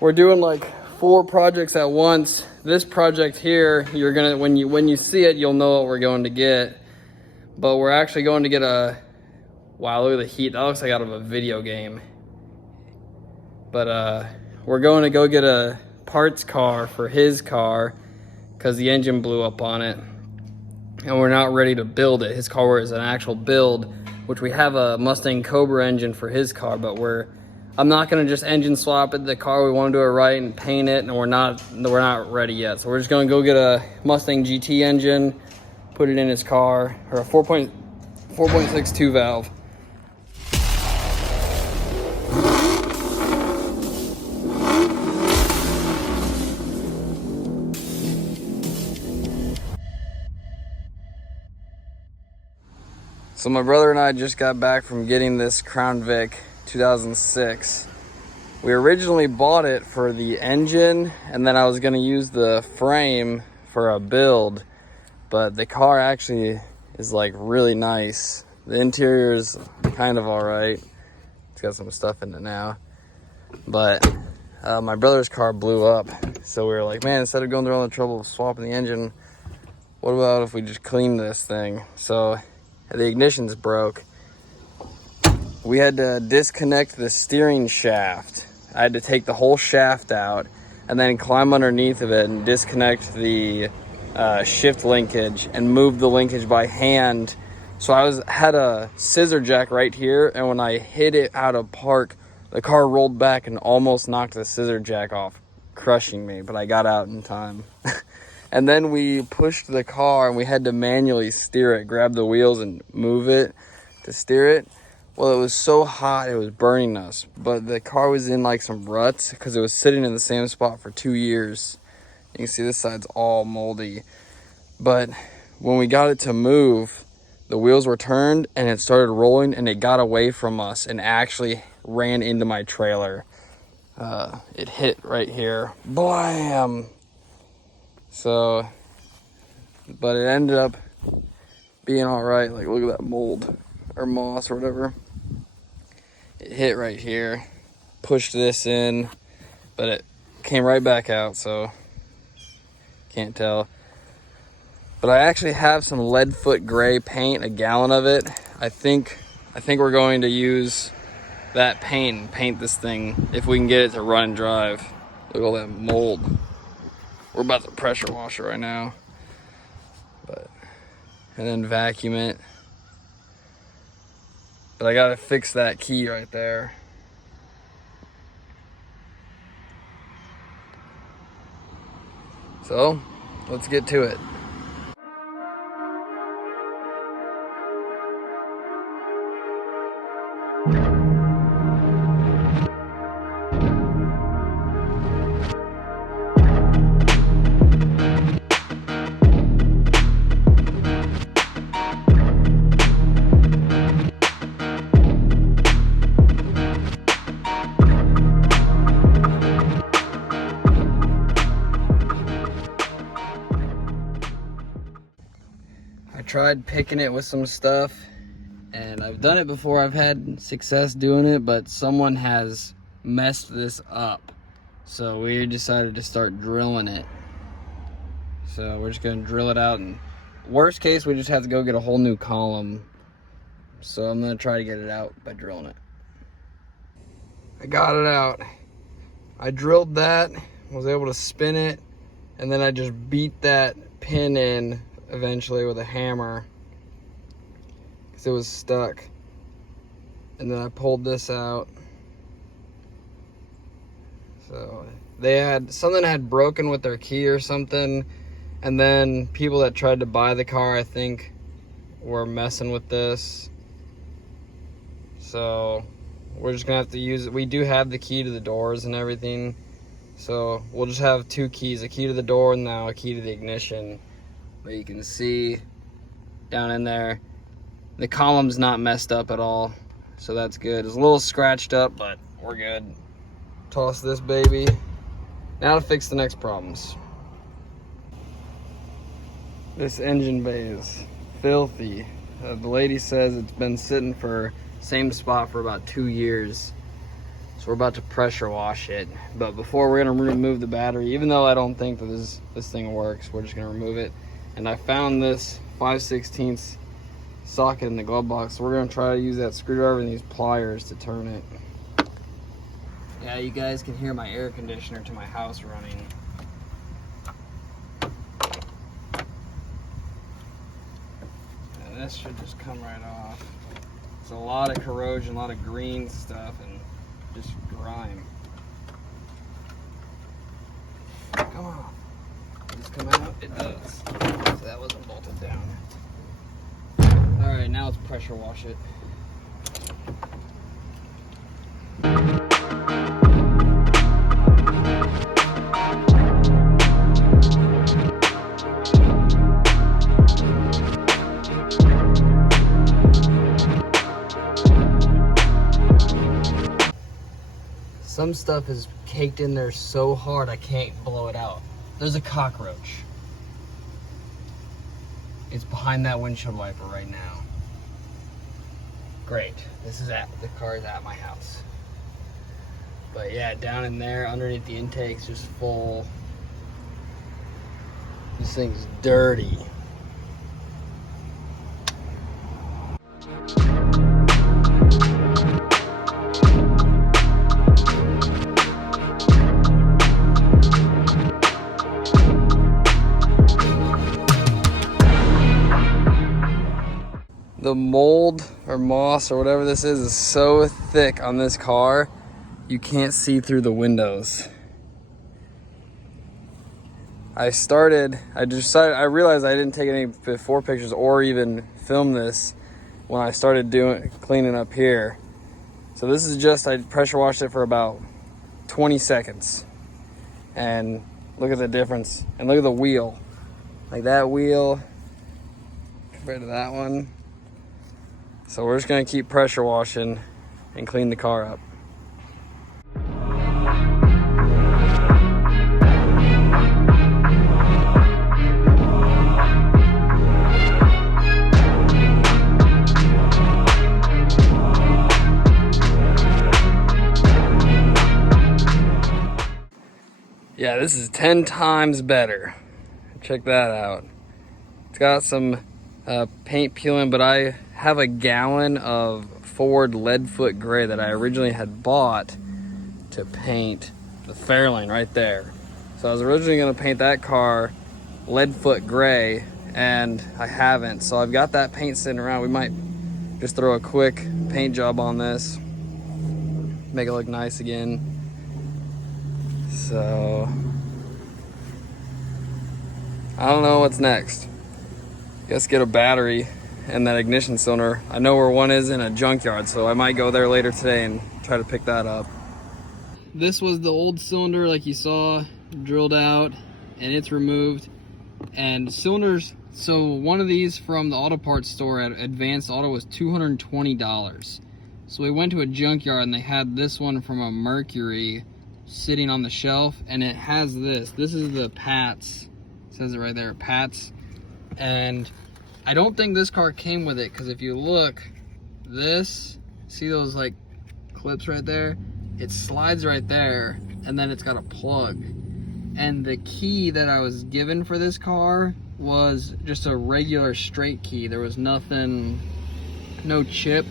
we're doing like 4 projects at once. This project here, you're gonna, when you see it, you'll know what we're going to get. But we're actually going to get a, wow, look at the heat. That looks like out of a video game. But we're going to go get a parts car for his car because the engine blew up on it. And we're not ready to build it. His car is an actual build, which we have a Mustang Cobra engine for his car, but I'm not gonna just engine swap it, the car. We wanna do it right and paint it, and we're not ready yet. So we're just gonna go get a Mustang GT engine, put it in his car, or a 4.62 valve. So my brother and I just got back from getting this Crown Vic 2006. We originally bought it for the engine, and then I was gonna use the frame for a build, but the car actually is like really nice. The interior is kind of all right. It's got some stuff in it now, but my brother's car blew up. So we were like, man, instead of going through all the trouble of swapping the engine, what about if we just clean this thing? So the ignition's broke. We had to disconnect the steering shaft. I had to take the whole shaft out and then climb underneath of it and disconnect the shift linkage and move the linkage by hand. So had a scissor jack right here, and when I hit it out of park, the car rolled back and almost knocked the scissor jack off, crushing me, but I got out in time. And then we pushed the car and we had to manually steer it, grab the wheels and move it to steer it. Well, it was so hot, it was burning us. But the car was in like some ruts because it was sitting in the same spot for 2 years. You can see this side's all moldy. But when we got it to move, the wheels were turned and it started rolling, and it got away from us and actually ran into my trailer. It hit right here. Blam! So, but it ended up being all right. Like, look at that mold or moss or whatever. It hit right here, pushed this in, but it came right back out, so can't tell. But I actually have some lead foot gray paint, a gallon of it. I think we're going to use that paint and paint this thing if we can get it to run and drive. Look at all that mold. We're about to pressure wash it right now, and then vacuum it. But I gotta fix that key right there. So, let's get to it. I tried picking it with some stuff, and I've done it before. I've had success doing it, but someone has messed this up. So we decided to start drilling it. So we're just gonna drill it out, and worst case, we just have to go get a whole new column. So I'm gonna try to get it out by drilling it. I got it out. I drilled that, was able to spin it, and then I just beat that pin in eventually with a hammer because it was stuck. And then I pulled this out. So something had broken with their key or something, and then people that tried to buy the car, I think, were messing with this. So we're just gonna have to use it. We do have the key to the doors and everything, so we'll just have 2 keys, a key to the door and now a key to the ignition. But you can see down in there, the column's not messed up at all, so that's good. It's a little scratched up, but we're good. Toss this baby. Now to fix the next problems. This engine bay is filthy. The lady says it's been sitting for same spot for about 2 years. So we're about to pressure wash it. But before, we're gonna remove the battery. Even though I don't think that this thing works, we're just gonna remove it. And I found this 5/16 socket in the glove box. So we're gonna try to use that screwdriver and these pliers to turn it. Yeah, you guys can hear my air conditioner to my house running. And this should just come right off. It's a lot of corrosion, a lot of green stuff, and just grime. Come on. Does this come out? It does. So that wasn't bolted down. Alright, now let's pressure wash it. Some stuff is caked in there so hard I can't blow it out. There's a cockroach. It's behind that windshield wiper right now. Great. The car is at my house. But yeah, down in there, underneath the intake's just full. This thing's dirty. The mold or moss or whatever this is so thick on this car, you can't see through the windows. I realized I didn't take any before pictures or even film this when I started cleaning up here. So this is just, I pressure washed it for about 20 seconds. And look at the difference. And look at the wheel. Like that wheel compared to that one. So we're just gonna keep pressure washing and clean the car up. Yeah, this is 10 times better. Check that out. It's got some paint peeling, but I have a gallon of Ford Leadfoot Gray that I originally had bought to paint the Fairlane right there. So I was originally gonna paint that car Leadfoot Gray, and I haven't. So I've got that paint sitting around. We might just throw a quick paint job on this, make it look nice again. So I don't know what's next. Guess get a battery and that ignition cylinder. I know where one is in a junkyard, so I might go there later today and try to pick that up. This was the old cylinder like you saw, drilled out, and it's removed. And cylinders, so one of these from the auto parts store at Advanced Auto was $220. So we went to a junkyard and they had this one from a Mercury sitting on the shelf, and it has this. This is the Pats. It says it right there, Pats. And I don't think this car came with it, because if you look, see those like clips right there? It slides right there, and then it's got a plug. And the key that I was given for this car was just a regular straight key. There was nothing, no chip,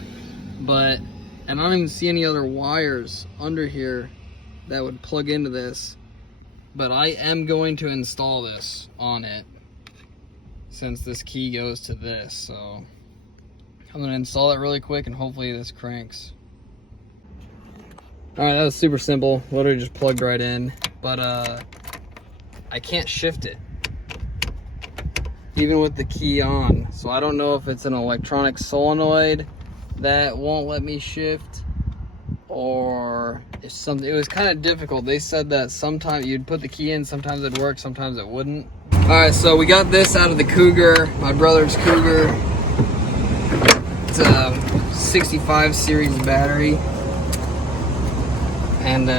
and I don't even see any other wires under here that would plug into this. But I am going to install this on it, since this key goes to this. So I'm gonna install it really quick and hopefully this cranks. All right, that was super simple. Literally just plugged right in, but I can't shift it, even with the key on. So I don't know if it's an electronic solenoid that won't let me shift, or if something. It was kind of difficult. They said that sometimes you'd put the key in, sometimes it'd work, sometimes it wouldn't. All right, so we got this out of the Cougar, my brother's Cougar. It's a 65 series battery. And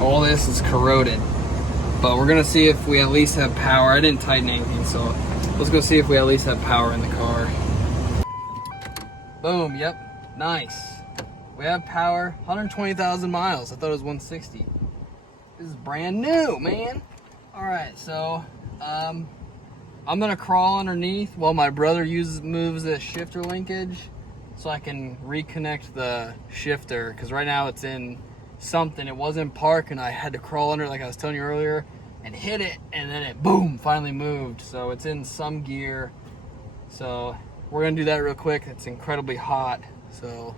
all this is corroded. But we're gonna see if we at least have power. I didn't tighten anything, so let's go see if we at least have power in the car. Boom, yep, nice. We have power, 120,000 miles. I thought it was 160. This is brand new, man. All right, so I'm gonna crawl underneath while my brother moves the shifter linkage so I can reconnect the shifter, because right now it's in something. It was in park and I had to crawl under, like I was telling you earlier, and hit it, and then it, boom, finally moved. So it's in some gear. So we're gonna do that real quick. It's incredibly hot, so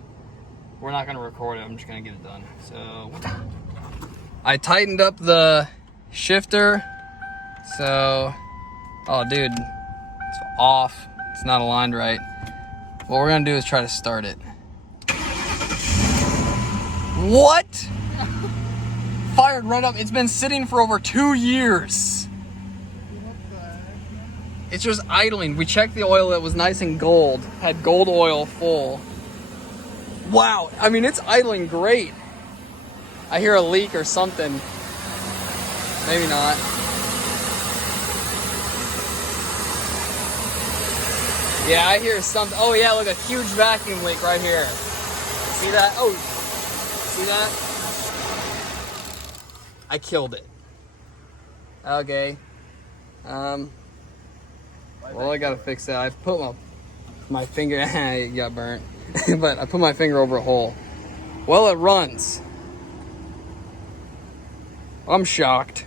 we're not gonna record it. I'm just gonna get it done. So I tightened up the shifter. So, oh dude, it's off. It's not aligned right. What we're gonna do is try to start it. What? Fired right up. It's been sitting for over 2 years. It's just idling. We checked the oil, it was nice and gold. Had gold oil full. Wow, I mean, it's idling great. I hear a leak or something. Maybe not. Yeah, I hear something. Oh yeah, look, a huge vacuum leak right here. See that? Oh, see that? I killed it. Okay. Well, I gotta fix that. I put my finger, it got burnt. But I put my finger over a hole. Well, it runs. I'm shocked.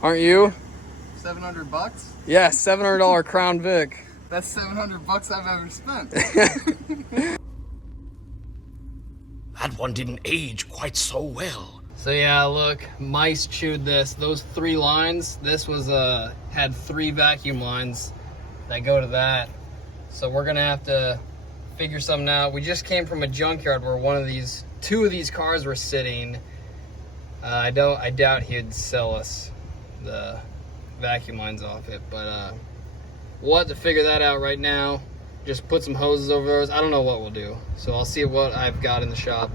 Aren't you? $700? Yeah, $700 Crown Vic. That's $700 I've ever spent. That one didn't age quite so well. So yeah, look, mice chewed this. Those 3 lines, this was had 3 vacuum lines that go to that. So we're gonna have to figure something out. We just came from a junkyard where 2 of these cars were sitting. I doubt he'd sell us the vacuum lines off it, but we'll have to figure that out right now. Just put some hoses over those. I don't know what we'll do. So I'll see what I've got in the shop.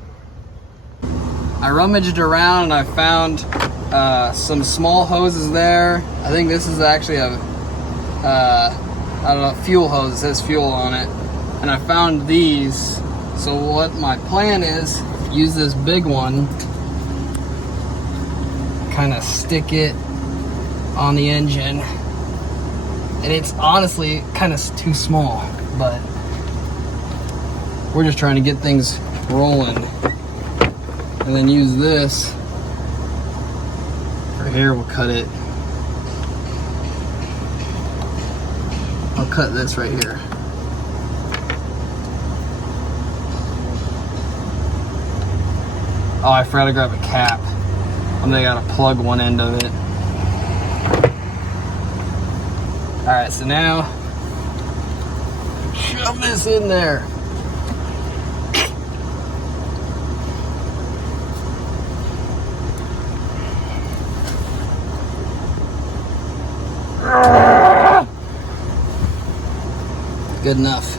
I rummaged around and I found some small hoses there. I think this is actually a, I don't know, fuel hose. It says fuel on it. And I found these. So what my plan is, use this big one, kind of stick it on the engine. And it's honestly kind of too small, but we're just trying to get things rolling. And then use this right here. We'll cut it. I'll cut this right here. Oh, I forgot to grab a cap. I'm gonna gotta plug one end of it. All right, so now shove this in there. Good enough.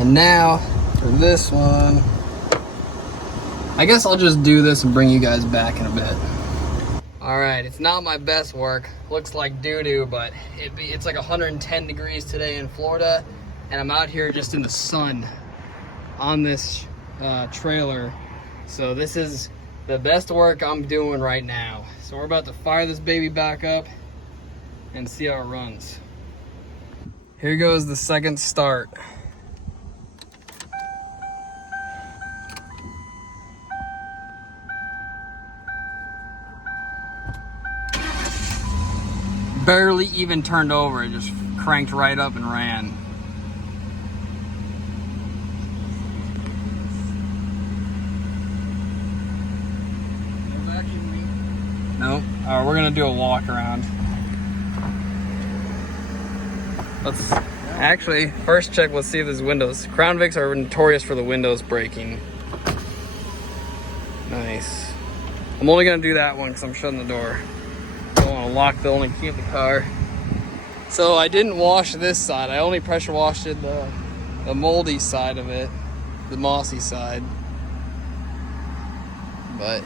And now for this one, I guess I'll just do this and bring you guys back in a bit. All right, it's not my best work. Looks like doo-doo, but it's like 110 degrees today in Florida, and I'm out here just in the sun on this trailer. So this is the best work I'm doing right now. So we're about to fire this baby back up and see how it runs. Here goes the second start. Barely even turned over, it just cranked right up and ran. Nope. All right, we're gonna do a walk around. Let's actually first check. Let's see if there's windows. Crown Vics are notorious for the windows breaking. Nice. I'm only gonna do that one because I'm shutting the door. Don't want to lock the only key in the car. So I didn't wash this side. I only pressure washed the moldy side of it, the mossy side. But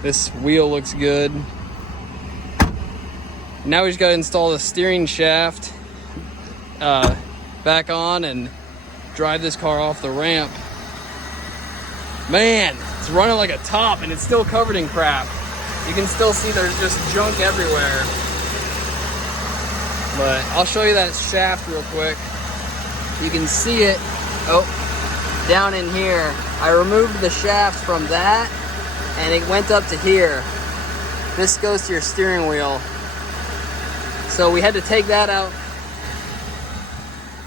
this wheel looks good. Now we just got to install the steering shaft back on and drive this car off the ramp. Man, it's running like a top and it's still covered in crap. You can still see there's just junk everywhere. But I'll show you that shaft real quick. You can see it, down in here. I removed the shafts from that and it went up to here. This goes to your steering wheel. So we had to take that out.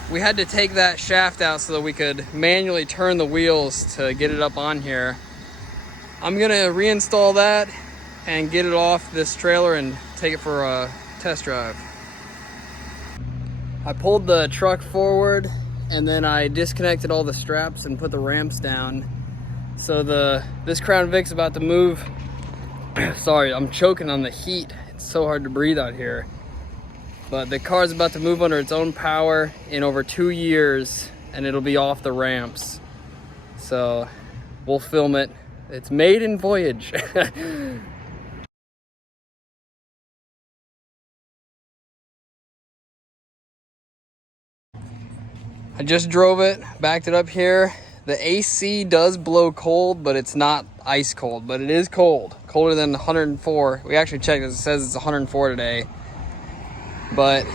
We had to take that shaft out so that we could manually turn the wheels to get it up on here. I'm gonna reinstall that and get it off this trailer and take it for a test drive. I pulled the truck forward and then I disconnected all the straps and put the ramps down. So this Crown Vic's about to move. Sorry, I'm choking on the heat. It's so hard to breathe out here. But the car's about to move under its own power in over 2 years and it'll be off the ramps. So we'll film it. It's maiden voyage. I just drove it, backed it up here. The AC does blow cold, but it's not ice cold, but it is cold. Colder than 104. We actually checked it, it says it's 104 today. But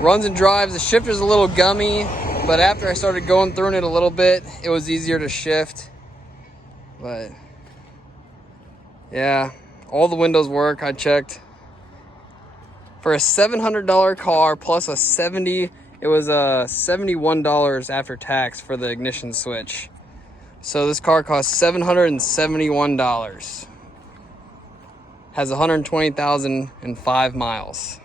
runs and drives, the shifter's a little gummy, but after I started going through it a little bit, it was easier to shift. But yeah, all the windows work, I checked. For a $700 car plus it was $71 after tax for the ignition switch. So this car cost $771. Has 120,005 miles.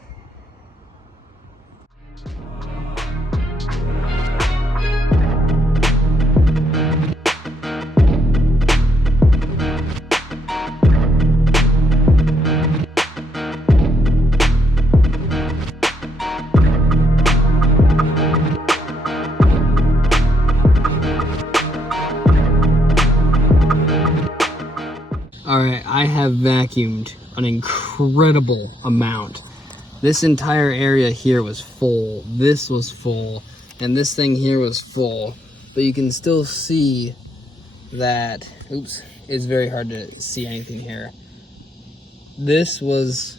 Alright, I have vacuumed an incredible amount. This entire area here was full, this was full, and this thing here was full. But you can still see that, oops, it's very hard to see anything here. This was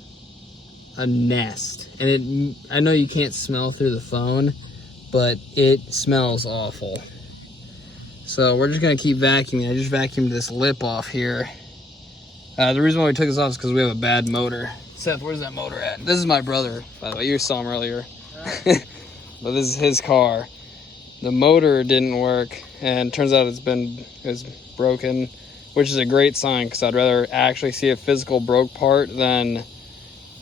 a nest, and I know you can't smell through the phone, but it smells awful. So we're just gonna keep vacuuming. I just vacuumed this lip off here. The reason why we took this off is because we have a bad motor. Seth, where's that motor at? This is my brother, by the way. You saw him earlier. But this is his car. The motor didn't work, and turns out it was broken, which is a great sign because I'd rather actually see a physical broke part than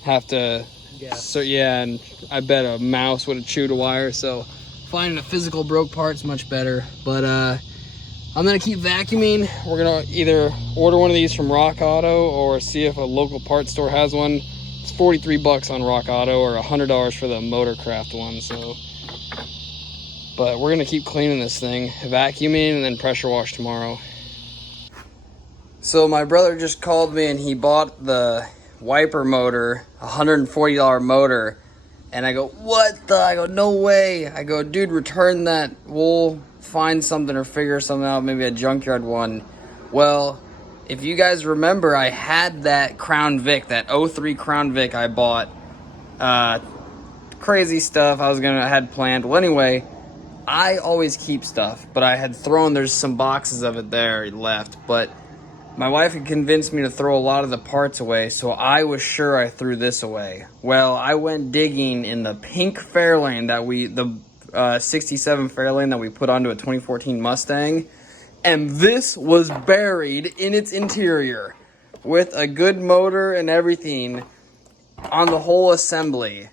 have to. Yeah. So yeah, and I bet a mouse would have chewed a wire. So finding a physical broke part's much better. But I'm gonna keep vacuuming. We're gonna either order one of these from Rock Auto or see if a local parts store has one. It's 43 bucks on Rock Auto or $100 for the Motorcraft one. So, but we're gonna keep cleaning this thing, vacuuming, and then pressure wash tomorrow. So my brother just called me and he bought the wiper motor, $140 motor. And I go, what the? I go, no way. I go, dude, return that. We'll find something or figure something out, maybe a junkyard one. Well, if you guys remember, I had that Crown Vic, that 03 Crown Vic I bought. Crazy stuff I had planned. Well, anyway, I always keep stuff, but I had there's some boxes of it there left, but my wife had convinced me to throw a lot of the parts away, so I was sure I threw this away. Well, I went digging in the pink Fairlane the 67 Fairlane that we put onto a 2014 Mustang, and this was buried in its interior with a good motor and everything on the whole assembly.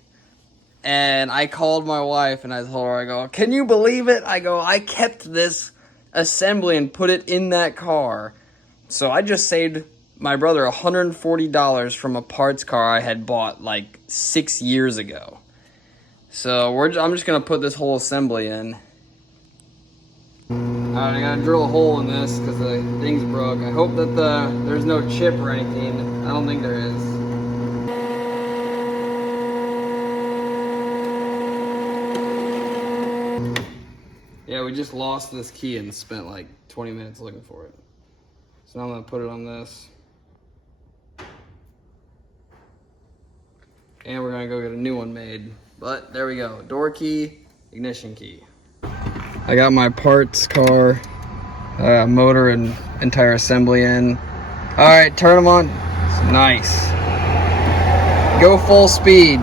And I called my wife and I told her, I go, can you believe it? I go, I kept this assembly and put it in that car. So I just saved my brother $140 from a parts car I had bought like 6 years ago. So I'm just gonna put this whole assembly in. Alright, I gotta drill a hole in this because the thing's broke. I hope that there's no chip or anything. I don't think there is. Yeah, we we just lost this key and spent like 20 minutes looking for it. So now I'm gonna put it on this. And we're gonna go get a new one made. But there we go, door key, ignition key. I got my parts car, motor and entire assembly in. All right, turn them on. Nice. Go full speed.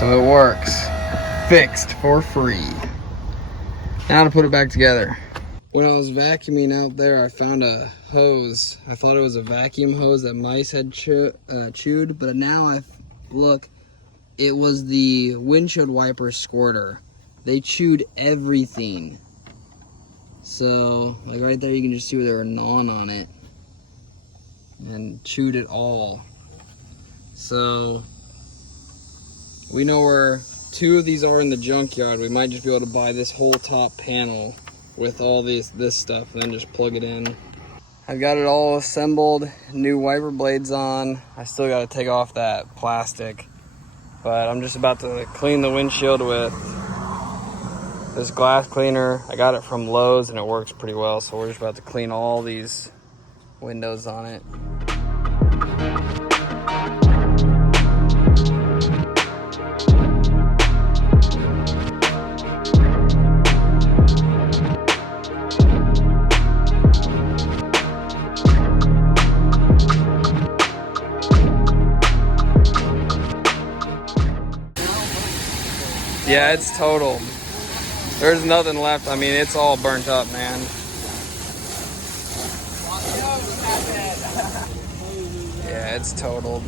So it works. Fixed for free. Now to put it back together. When I was vacuuming out there, I found a hose. I thought it was a vacuum hose that mice had chewed, but now look, it was the windshield wiper squirter. They chewed everything. So, like right there, you can just see where they were gnawing on it and chewed it all. So, we know where 2 of these are in the junkyard. We might just be able to buy this whole top panel with all this stuff and then just plug it in. I've got it all assembled, new wiper blades on. I still got to take off that plastic, but I'm just about to clean the windshield with this glass cleaner. I got it from Lowe's and it works pretty well, so we're just about to clean all these windows on it. Yeah, it's total. There's nothing left. I mean, it's all burnt up, man. Yeah, it's totaled.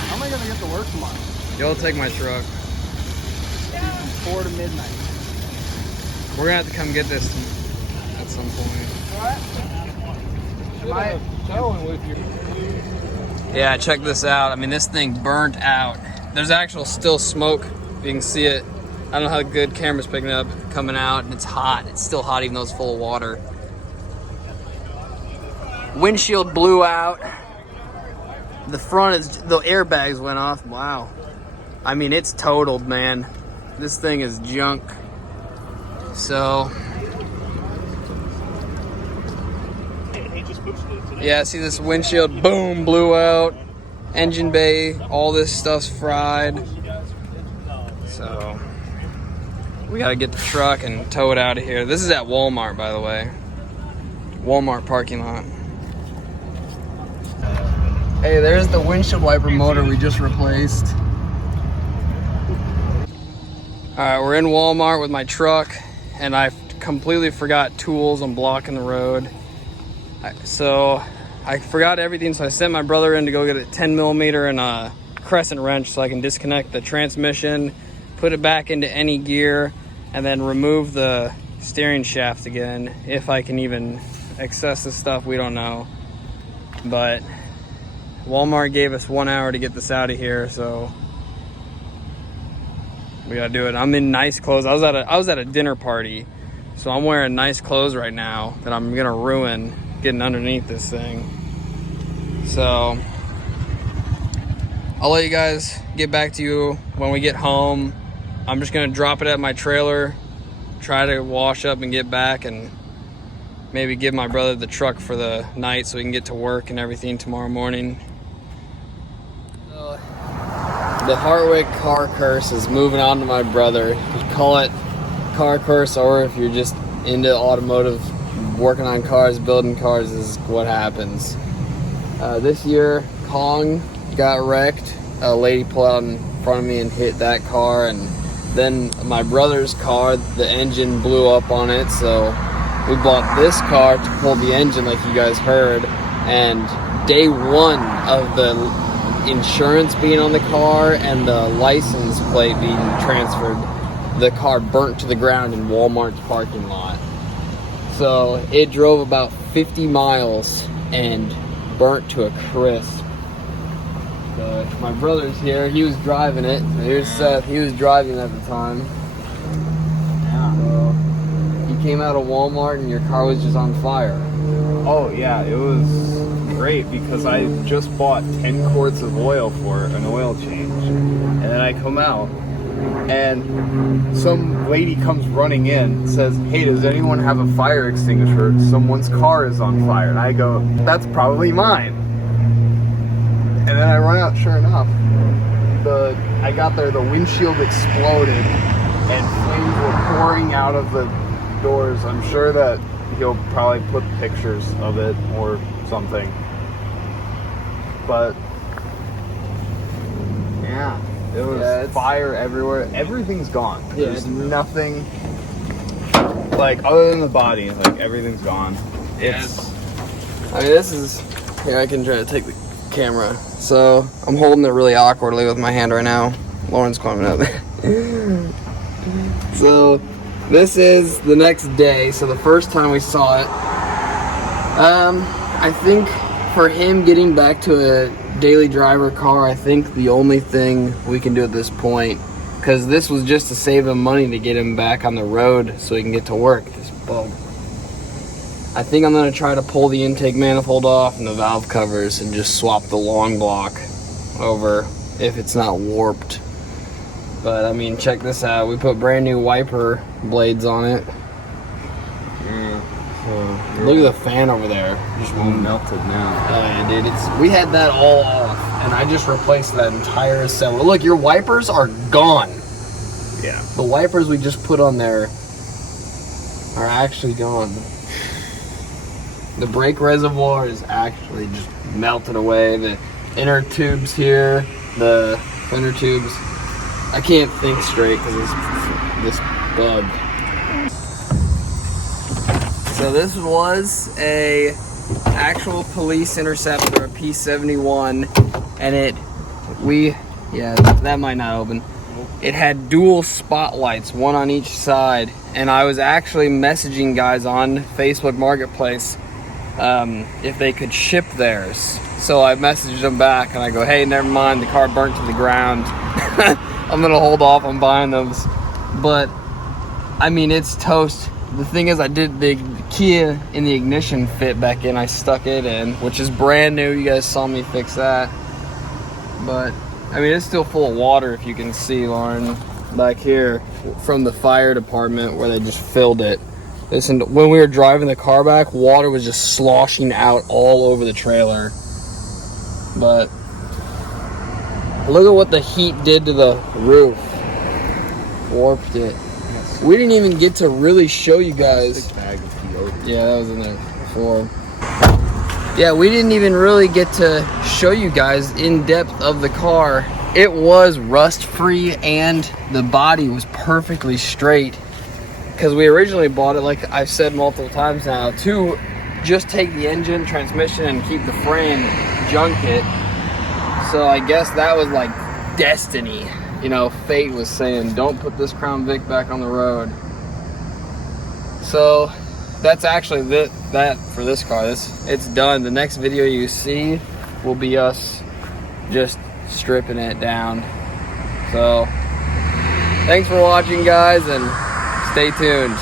How am I gonna get to work tomorrow? You'll take my truck. From 4 to midnight. We're gonna have to come get this at some point. Am I towing with you? Yeah, check this out. I mean, this thing burnt out. There's actual still smoke. You can see it. I don't know how good camera's picking up, coming out, and it's hot. It's still hot even though it's full of water. Windshield blew out. The front is, the airbags went off. Wow. I mean, it's totaled, man. This thing is junk. So, yeah, see this windshield, boom, blew out. Engine bay, all this stuff's fried. So, we gotta get the truck and tow it out of here. This is at Walmart, by the way. Walmart parking lot. Hey, there's the windshield wiper motor we just replaced. All right, we're in Walmart with my truck, and I completely forgot tools. I'm blocking the road. So I forgot everything, so I sent my brother in to go get a 10 millimeter and a crescent wrench so I can disconnect the transmission, put it back into any gear, and then remove the steering shaft again. If I can even access this stuff, we don't know. But Walmart gave us 1 hour to get this out of here, so we gotta do it. I'm in nice clothes. I was at a dinner party, so I'm wearing nice clothes right now that I'm gonna ruin getting underneath this thing. So I'll let you guys get back to you when we get home. I'm just gonna drop it at my trailer, try to wash up and get back, and maybe give my brother the truck for the night so we can get to work and everything tomorrow morning. The Hartwick car curse is moving on to my brother. You call it car curse, or if you're just into automotive, working on cars, building cars is what happens. This year, Kong got wrecked. A lady pulled out in front of me and hit that car, and then my brother's car, the engine blew up on it, so we bought this car to pull the engine like you guys heard, and day one of the insurance being on the car and the license plate being transferred, the car burnt to the ground in Walmart's parking lot. So it drove about 50 miles and burnt to a crisp. So my brother's here, he was driving it. Here's Seth, he was driving at the time. So you came out of Walmart and your car was just on fire. Oh yeah, it was great because I just bought 10 quarts of oil for an oil change. And then I come out and some lady comes running in, says, "Hey, does anyone have a fire extinguisher? Someone's car is on fire." And I go, "That's probably mine." And then I run out, sure enough, I got there, the windshield exploded and flames were pouring out of the doors. I'm sure that he'll probably put pictures of it or something. But yeah, it was fire everywhere. Everything's gone. There's nothing like other than the body. Like everything's gone. I mean, this is here. I can try to take the camera. So I'm holding it really awkwardly with my hand right now. Lauren's climbing up. So this is the next day. So the first time we saw it, I think for him getting back to a daily driver car, I think the only thing we can do at this point, because this was just to save him money to get him back on the road so he can get to work. This bug. I think I'm gonna try to pull the intake manifold off and the valve covers and just swap the long block over if it's not warped. But I mean, check this out. We put brand new wiper blades on it. Look at the fan over there. Just melted now. Oh yeah, dude. We had that all off, and I just replaced that entire assembly. Look, your wipers are gone. Yeah. The wipers we just put on there are actually gone. The brake reservoir is actually just melted away. The inner tubes here, the fender tubes. I can't think straight because of this bug. So this was a actual police interceptor, a P71, and that might not open. It had dual spotlights, one on each side, and I was actually messaging guys on Facebook Marketplace if they could ship theirs. So I messaged them back and I go, "Hey, never mind, the car burnt to the ground. I'm gonna hold off on buying those." But I mean, it's toast. The thing is, I did the key in the ignition fit back in. I stuck it in, which is brand new. You guys saw me fix that. But I mean, it's still full of water, if you can see, Lauren, back here from the fire department where they just filled it. Listen, when we were driving the car back, water was just sloshing out all over the trailer. But look at what the heat did to the roof. Warped it. We didn't even get to really show you guys. Bag of deodorant. Yeah, that was in there before. Yeah, we didn't even really get to show you guys in depth of the car. It was rust free and the body was perfectly straight. Because we originally bought it, like I've said multiple times now, to just take the engine, transmission, and keep the frame, junk it. So I guess that was like destiny. You know, fate was saying, don't put this Crown Vic back on the road. So that's actually that for this car. It's done. The next video you see will be us just stripping it down. So thanks for watching, guys, and stay tuned.